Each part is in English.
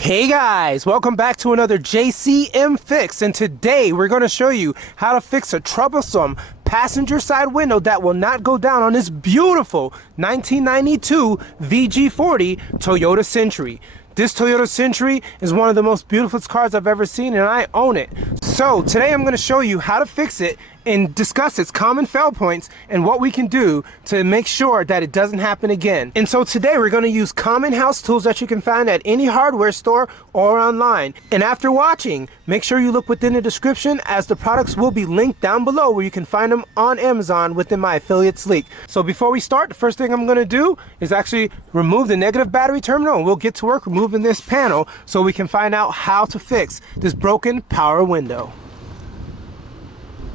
Hey guys, welcome back to another JCM Fix, and today we're going to show you how to fix a troublesome passenger side window that will not go down on this beautiful 1992 VG40 Toyota Century. This Toyota Century is one of the most beautiful cars I've ever seen, and I own it. So today I'm going to show you how to fix it and discuss its common fail points and what we can do to make sure that it doesn't happen again. And so today we're going to use common house tools that you can find at any hardware store or online. And after watching, make sure you look within the description, as the products will be linked down below where you can find them on Amazon within my affiliates link. So before we start, the first thing I'm going to do is actually remove the negative battery terminal, and we'll get to work removing this panel so we can find out how to fix this broken power window.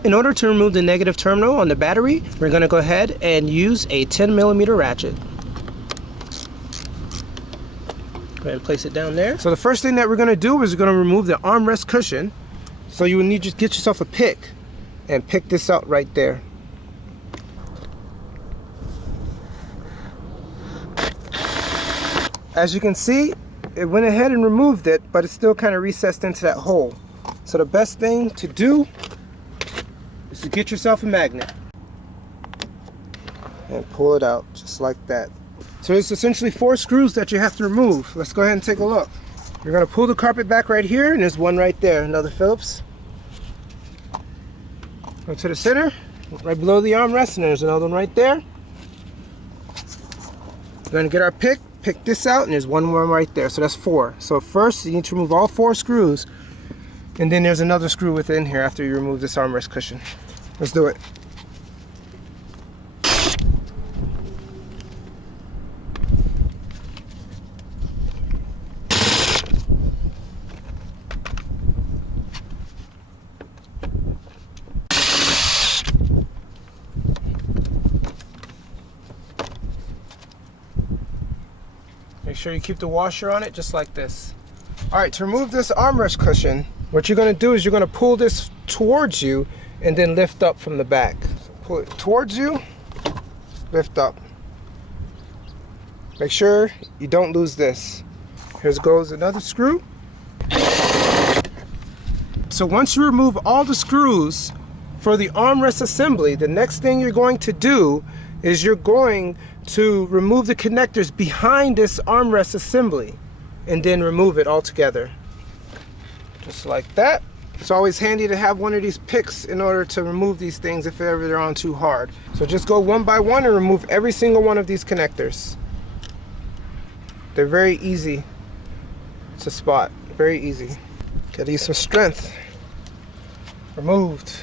In order to remove the negative terminal on the battery, we're going to go ahead and use a 10mm ratchet. Go ahead and place it down there. So the first thing that we're going to do is we're going to remove the armrest cushion. So you will need to get yourself a pick and pick this out right there. As you can see, it went ahead and removed it, but it's still kind of recessed into that hole. So the best thing to do is to get yourself a magnet and pull it out just like that. So there's essentially 4 screws that you have to remove. Let's go ahead and take a look. You're going to pull the carpet back right here, and there's one right there, another Phillips. Go to the center, right below the armrest, and there's another one right there. We're going to get our pick this out, and there's one more right there, so that's 4. So first you need to remove all 4 screws, and then there's another screw within here after you remove this armrest cushion. Let's do it. Make sure you keep the washer on it just like this. Alright, to remove this armrest cushion, what you're going to do is you're going to pull this towards you and then lift up from the back. So pull it towards you, lift up. Make sure you don't lose this. Here goes another screw. So once you remove all the screws for the armrest assembly, the next thing you're going to do is you're going to remove the connectors behind this armrest assembly and then remove it all together. Just like that. It's always handy to have one of these picks in order to remove these things if ever they're on too hard. So just go one by one and remove every single one of these connectors. They're very easy to spot, very easy. Gotta use some strength. Removed.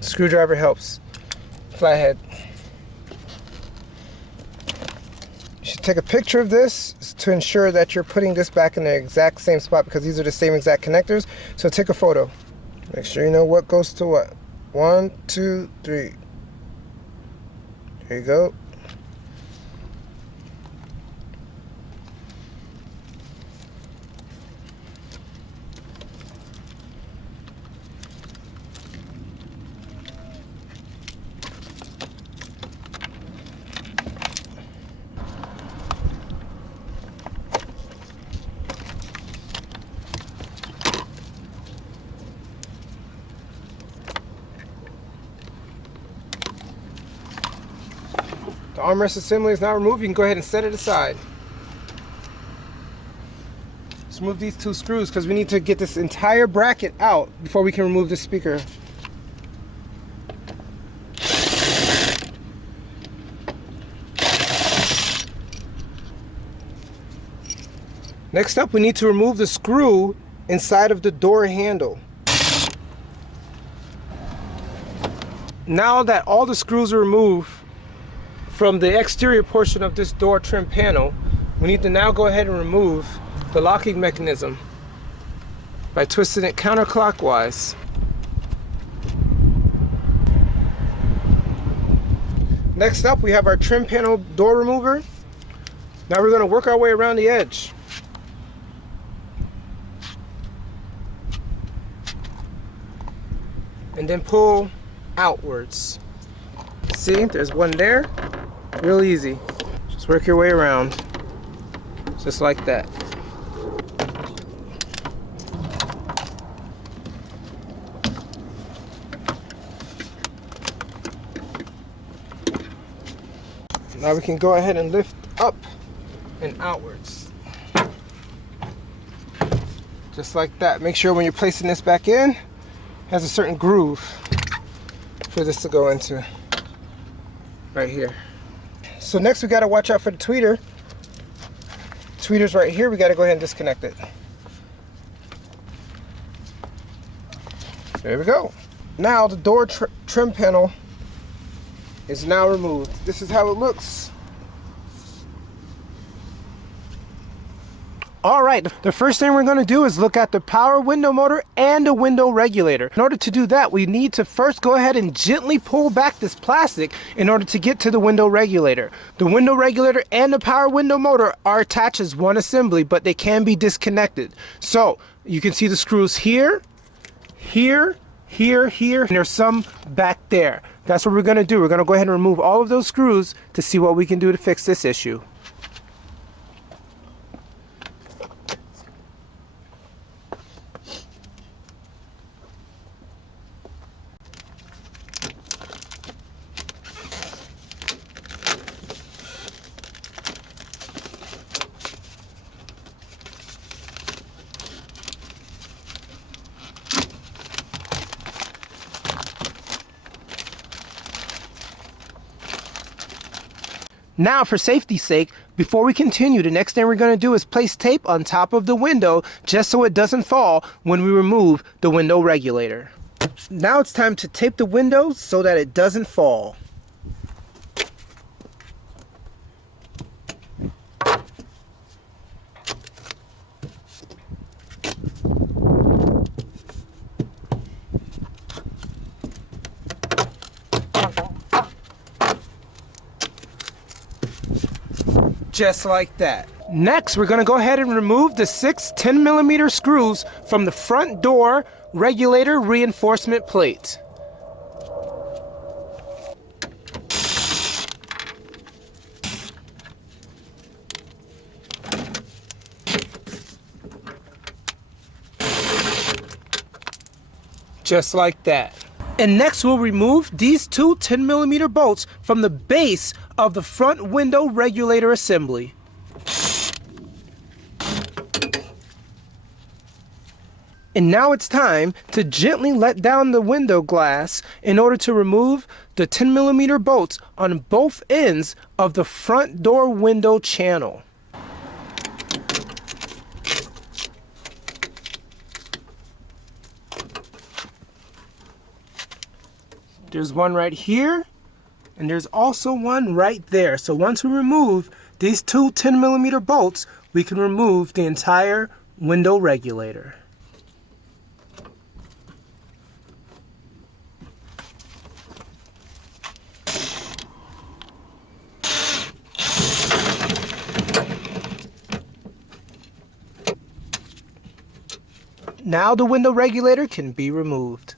Screwdriver helps. Flathead. You should take a picture of this to ensure that you're putting this back in the exact same spot, because these are the same exact connectors. So take a photo. Make sure you know what goes to what. 1, 2, 3. There you go. The armrest assembly is now removed. You can go ahead and set it aside. Let's remove these 2 screws because we need to get this entire bracket out before we can remove the speaker. Next up, we need to remove the screw inside of the door handle. Now that all the screws are removed from the exterior portion of this door trim panel, we need to now go ahead and remove the locking mechanism by twisting it counterclockwise. Next up, we have our trim panel door remover. Now we're going to work our way around the edge. And then pull outwards. See, there's one there. Real easy. Just work your way around. Just like that. Now we can go ahead and lift up and outwards. Just like that. Make sure when you're placing this back in, it has a certain groove for this to go into. Right here. So next we got to watch out for the tweeter. Tweeter's right here. We got to go ahead and disconnect it. There we go. Now the door trim panel is now removed. This is how it looks. Alright, the first thing we're going to do is look at the power window motor and the window regulator. In order to do that, we need to first go ahead and gently pull back this plastic in order to get to the window regulator. The window regulator and the power window motor are attached as one assembly, but they can be disconnected. So, you can see the screws here, here, here, and there's some back there. That's what we're going to do. We're going to go ahead and remove all of those screws to see what we can do to fix this issue. Now, for safety's sake, before we continue, the next thing we're going to do is place tape on top of the window just so it doesn't fall when we remove the window regulator. Now it's time to tape the window so that it doesn't fall. Just like that. Next, we're going to go ahead and remove the 6 10mm screws from the front door regulator reinforcement plate. Just like that. And next we'll remove these 2 10mm bolts from the base of the front window regulator assembly. And now it's time to gently let down the window glass in order to remove the 10mm bolts on both ends of the front door window channel. There's one right here, and there's also one right there. So once we remove these 2 10mm bolts, we can remove the entire window regulator. Now the window regulator can be removed.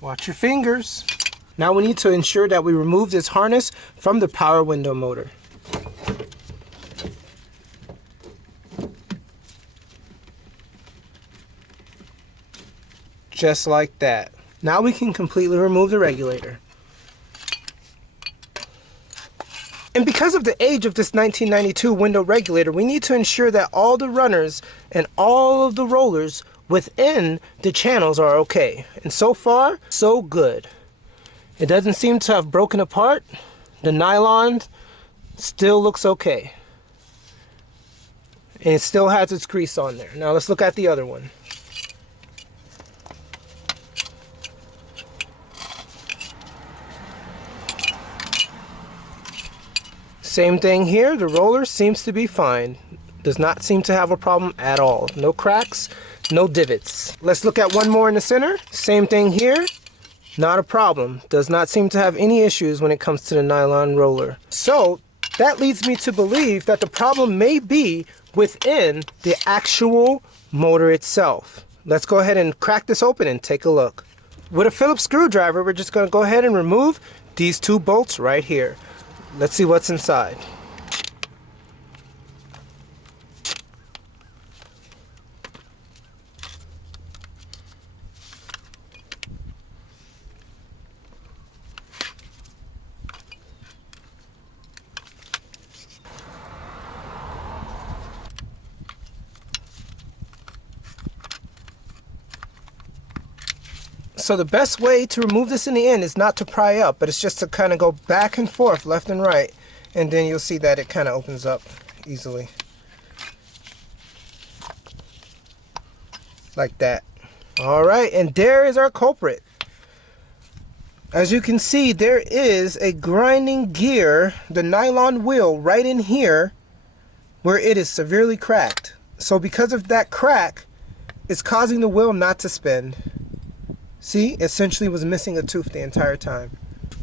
Watch your fingers. Now we need to ensure that we remove this harness from the power window motor. Just like that. Now we can completely remove the regulator. And because of the age of this 1992 window regulator, we need to ensure that all the runners and all of the rollers within the channels are okay. And so far, so good. It doesn't seem to have broken apart. The nylon still looks okay. And it still has its grease on there. Now let's look at the other one. Same thing here, the roller seems to be fine. Does not seem to have a problem at all. No cracks, no divots. Let's look at one more in the center. Same thing here, not a problem. Does not seem to have any issues when it comes to the nylon roller. So, that leads me to believe that the problem may be within the actual motor itself. Let's go ahead and crack this open and take a look. With a Phillips screwdriver, we're just going to go ahead and remove these two bolts right here. Let's see what's inside. So the best way to remove this in the end is not to pry up, but it's just to kind of go back and forth, left and right, and then you'll see that it kind of opens up easily. Like that. Alright, and there is our culprit. As you can see, there is a grinding gear, the nylon wheel, right in here where it is severely cracked. So because of that crack, it's causing the wheel not to spin. See, essentially was missing a tooth the entire time.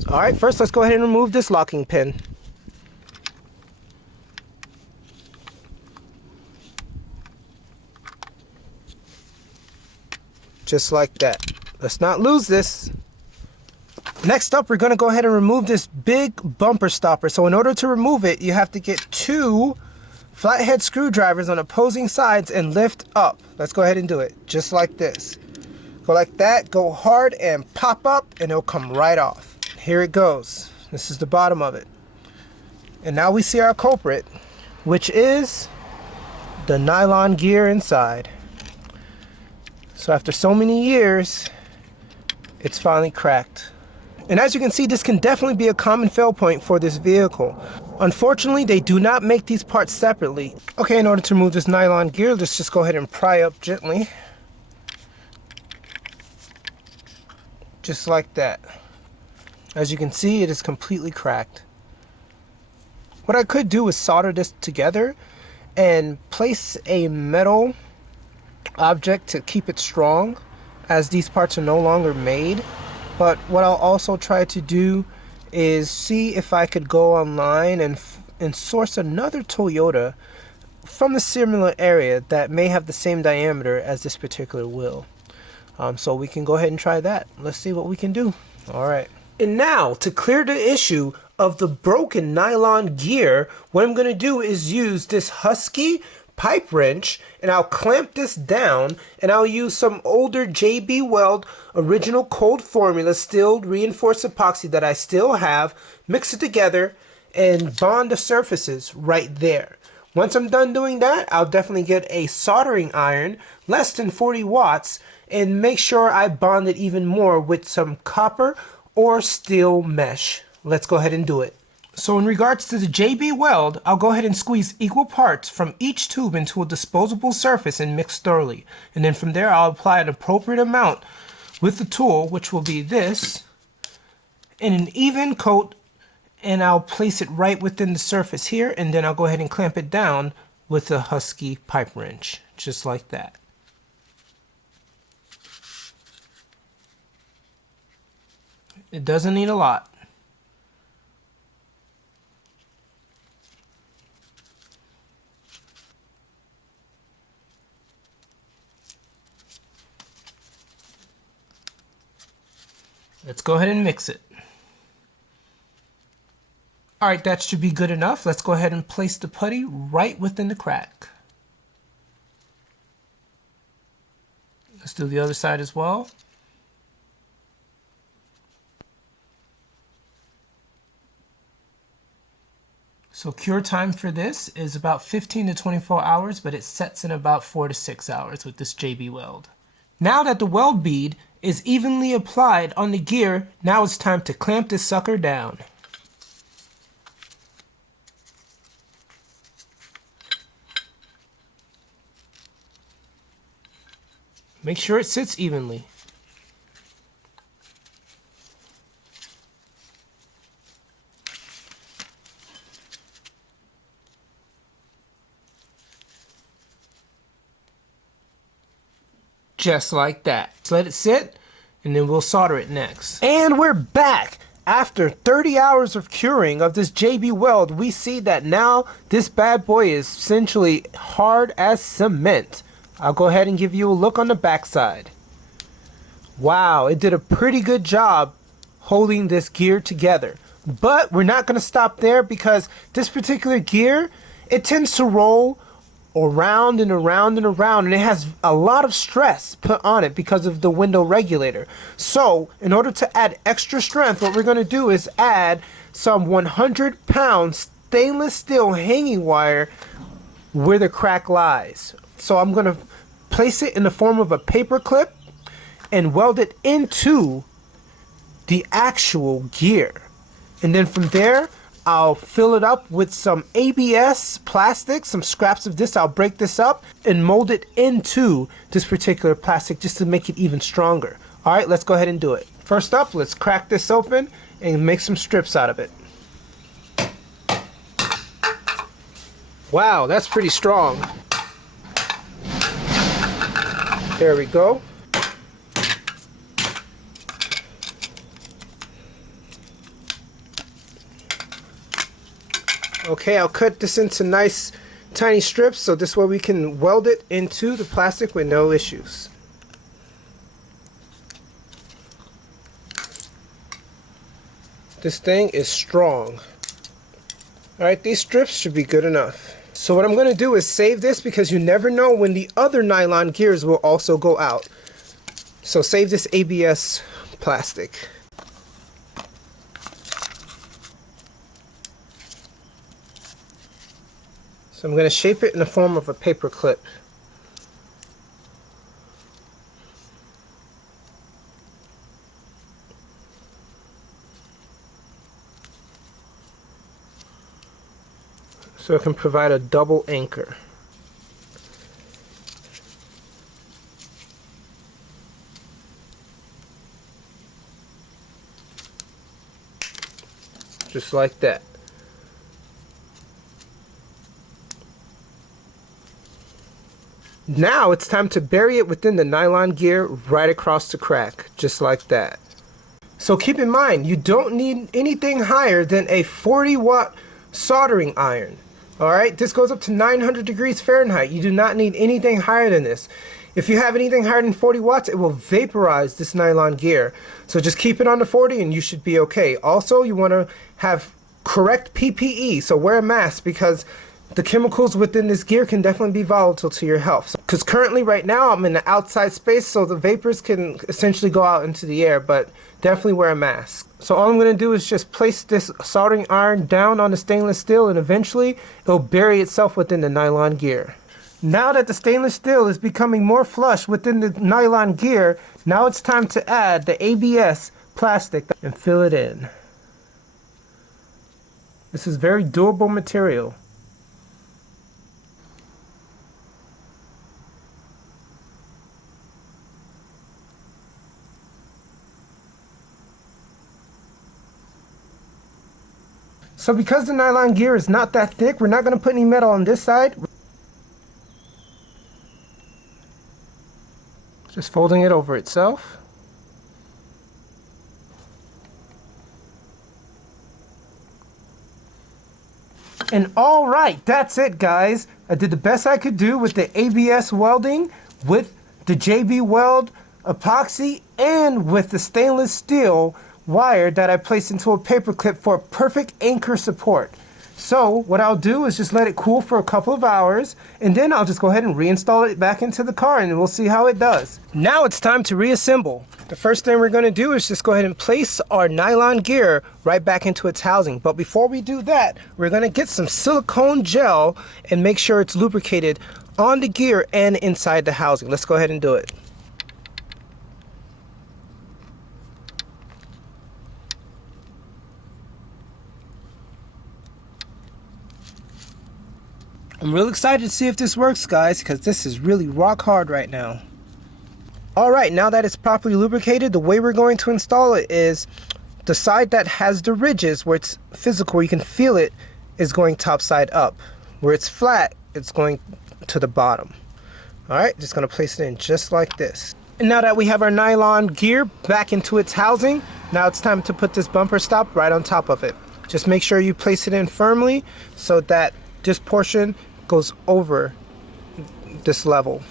Alright, first let's go ahead and remove this locking pin. Just like that. Let's not lose this. Next up, we're going to go ahead and remove this big bumper stopper. So in order to remove it, you have to get two flathead screwdrivers on opposing sides and lift up. Let's go ahead and do it, just like this. Go like that, go hard and pop up, and it'll come right off. Here it goes. This is the bottom of it. And now we see our culprit, which is the nylon gear inside. So after so many years, it's finally cracked. And as you can see, this can definitely be a common fail point for this vehicle. Unfortunately, they do not make these parts separately. Okay, in order to remove this nylon gear, let's just go ahead and pry up gently. Just like that. As you can see, it is completely cracked. What I could do is solder this together and place a metal object to keep it strong, as these parts are no longer made. But what I'll also try to do is see if I could go online and source another Toyota from the similar area that may have the same diameter as this particular wheel. So we can go ahead and try that. Let's see what we can do. Alright. And now, to clear the issue of the broken nylon gear, what I'm going to do is use this Husky pipe wrench, and I'll clamp this down, and I'll use some older JB Weld original cold formula steel reinforced epoxy that I still have, mix it together, and bond the surfaces right there. Once I'm done doing that, I'll definitely get a soldering iron, less than 40 watts, and make sure I bond it even more with some copper or steel mesh. Let's go ahead and do it. So in regards to the JB Weld, I'll go ahead and squeeze equal parts from each tube into a disposable surface and mix thoroughly. And then from there, I'll apply an appropriate amount with the tool, which will be this, in an even coat, and I'll place it right within the surface here, and then I'll go ahead and clamp it down with a Husky pipe wrench, just like that. It doesn't need a lot. Let's go ahead and mix it. Alright, that should be good enough. Let's go ahead and place the putty right within the crack. Let's do the other side as well. So cure time for this is about 15 to 24 hours, but it sets in about 4 to 6 hours with this JB Weld. Now that the weld bead is evenly applied on the gear, now it's time to clamp this sucker down. Make sure it sits evenly. Just like that. Let it sit, and then we'll solder it next. And we're back! After 30 hours of curing of this JB Weld, we see that now this bad boy is essentially hard as cement. I'll go ahead and give you a look on the backside. Wow, it did a pretty good job holding this gear together. But we're not going to stop there, because this particular gear, it tends to roll around and around and around, and it has a lot of stress put on it because of the window regulator. So in order to add extra strength, what we're going to do is add some 100-pound stainless steel hanging wire where the crack lies. So I'm going to place it in the form of a paper clip and weld it into the actual gear. And then from there, I'll fill it up with some ABS plastic, some scraps of this. I'll break this up and mold it into this particular plastic just to make it even stronger. All right, let's go ahead and do it. First up, let's crack this open and make some strips out of it. Wow, that's pretty strong. There we go. Okay, I'll cut this into nice tiny strips so this way we can weld it into the plastic with no issues. This thing is strong. Alright, these strips should be good enough. So what I'm going to do is save this, because you never know when the other nylon gears will also go out. So save this ABS plastic. So I'm going to shape it in the form of a paper clip. So it can provide a double anchor. Just like that. Now it's time to bury it within the nylon gear right across the crack, just like that. So keep in mind, you don't need anything higher than a 40-watt soldering iron. Alright, this goes up to 900 degrees Fahrenheit. You do not need anything higher than this. If you have anything higher than 40 watts, it will vaporize this nylon gear. So just keep it on the 40 and you should be okay. Also, you want to have correct PPE, so wear a mask, because the chemicals within this gear can definitely be volatile to your health. Because currently right now I'm in the outside space, so the vapors can essentially go out into the air, but definitely wear a mask. So all I'm going to do is just place this soldering iron down on the stainless steel, and eventually it'll bury itself within the nylon gear. Now that the stainless steel is becoming more flush within the nylon gear, now it's time to add the ABS plastic and fill it in. This is very durable material. So because the nylon gear is not that thick, we're not going to put any metal on this side. Just folding it over itself. And alright, that's it guys. I did the best I could do with the ABS welding, with the JB Weld epoxy, and with the stainless steel wire that I placed into a paper clip for perfect anchor support. So what I'll do is just let it cool for a couple of hours, and then I'll just go ahead and reinstall it back into the car, and we'll see how it does. Now it's time to reassemble. The first thing we're going to do is just go ahead and place our nylon gear right back into its housing. But before we do that, we're going to get some silicone gel and make sure it's lubricated on the gear and inside the housing. Let's go ahead and do it. I'm real excited to see if this works, guys, because this is really rock hard right now. Alright, now that it's properly lubricated, the way we're going to install it is the side that has the ridges, where it's physical, where you can feel it, is going top side up. Where it's flat, it's going to the bottom. Alright, just going to place it in just like this. And now that we have our nylon gear back into its housing, Now it's time to put this bumper stop right on top of it. Just make sure you place it in firmly so that this portion goes over this level.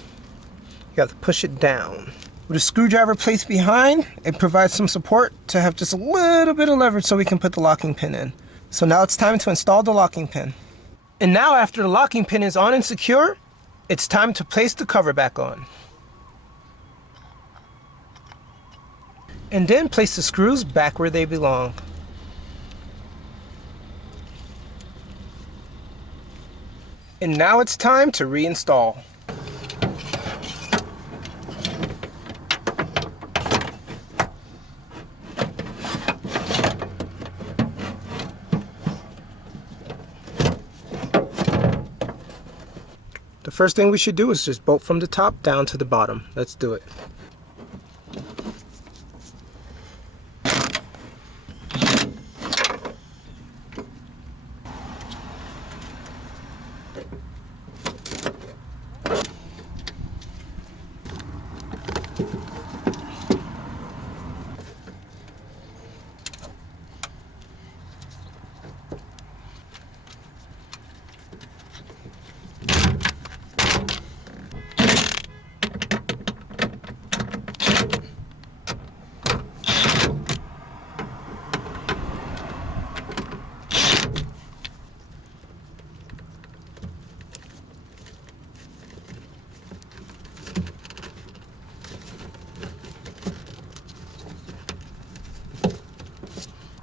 You have to push it down. With a screwdriver placed behind, it provides some support to have just a little bit of leverage so we can put the locking pin in. So now it's time to install the locking pin. And now after the locking pin is on and secure, it's time to place the cover back on. And then place the screws back where they belong. And now it's time to reinstall. The first thing we should do is just bolt from the top down to the bottom. Let's do it.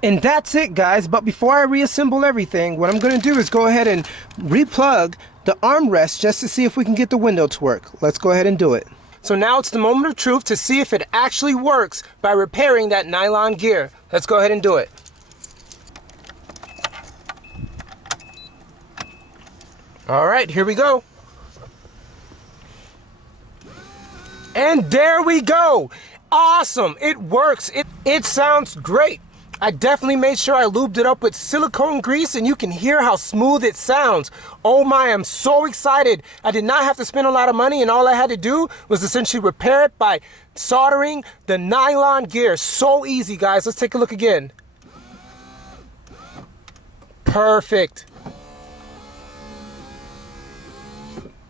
And that's it, guys. But before I reassemble everything, what I'm going to do is go ahead and replug the armrest just to see if we can get the window to work. Let's go ahead and do it. So now it's the moment of truth to see if it actually works by repairing that nylon gear. Let's go ahead and do it. All right, here we go. And there we go. Awesome. It works. It sounds great. I definitely made sure I lubed it up with silicone grease, and you can hear how smooth it sounds. Oh my, I'm so excited. I did not have to spend a lot of money, and all I had to do was essentially repair it by soldering the nylon gear. So easy, guys. Let's take a look again. Perfect.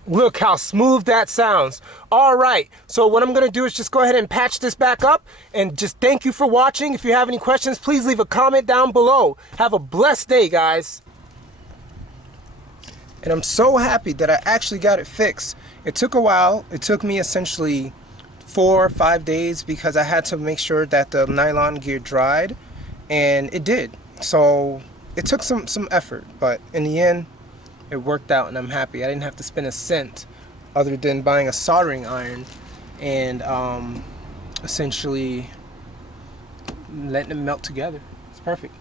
Look how smooth that sounds. All right, so what I'm gonna do is just go ahead and patch this back up, and just thank you for watching. If you have any questions, please leave a comment down below. Have a blessed day, guys. And I'm so happy that I actually got it fixed. It took a while. It took me essentially 4 or 5 days because I had to make sure that the nylon gear dried, and it did. So it took some effort, but in the end, it worked out, and I'm happy. I didn't have to spend a cent other than buying a soldering iron and essentially letting them melt together. It's perfect.